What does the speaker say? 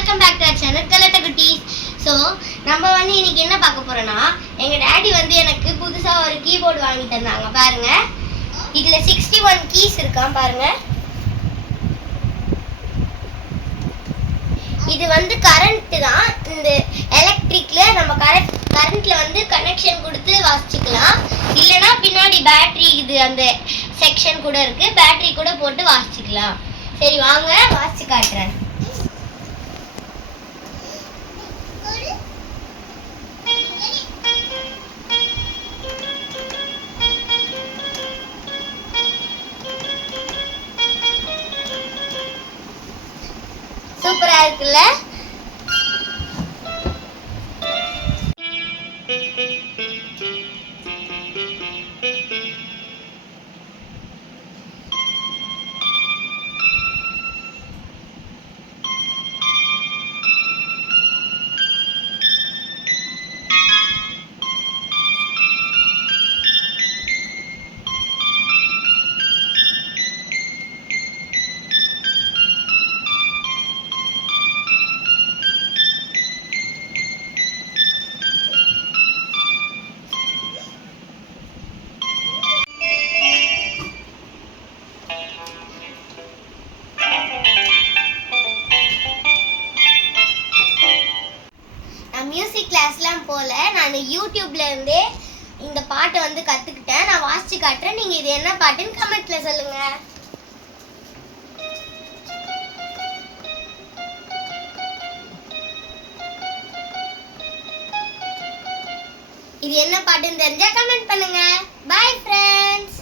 Welcome back to our channel Galatta Kutties. So நம்ம வந்து இன்னைக்கு என்ன பார்க்க போறோம்னா, எங்க டாடி வந்து எனக்கு புதுசா ஒரு கீபோர்டு வாங்கி தந்தாங்க. பாருங்க, இதுல 61 கீஸ் இருக்கான் பாருங்க. இது வந்து கரண்ட் தான். இந்த எலக்ட்ரிக்ல நம்ம கரண்ட்ல வந்து கனெக்ஷன் கொடுத்து வாசிச்சுக்கலாம். இல்லைன்னா பின்னாடி பேட்டரி இது அந்த செக்ஷன் கூட இருக்கு, பேட்டரி கூட போட்டு வாசிச்சுக்கலாம். சரி வாங்க வாசிச்சு காட்டுறேன். சூப்பரா இருக்குல்ல? மியூசிக் கிளாஸ்லாம் போல, நான் யூடியூப்ல இருந்தே இந்த பாட்டை வந்து கத்துக்கிட்டேன். நான் வாசிச்சு காட்டுறேன். நீங்க இது என்ன பாட்டுன்னு கமெண்ட்ல சொல்லுங்க. இது என்ன பாட்டுன்னு தெரிஞ்சா கமெண்ட் பண்ணுங்க. Bye friends.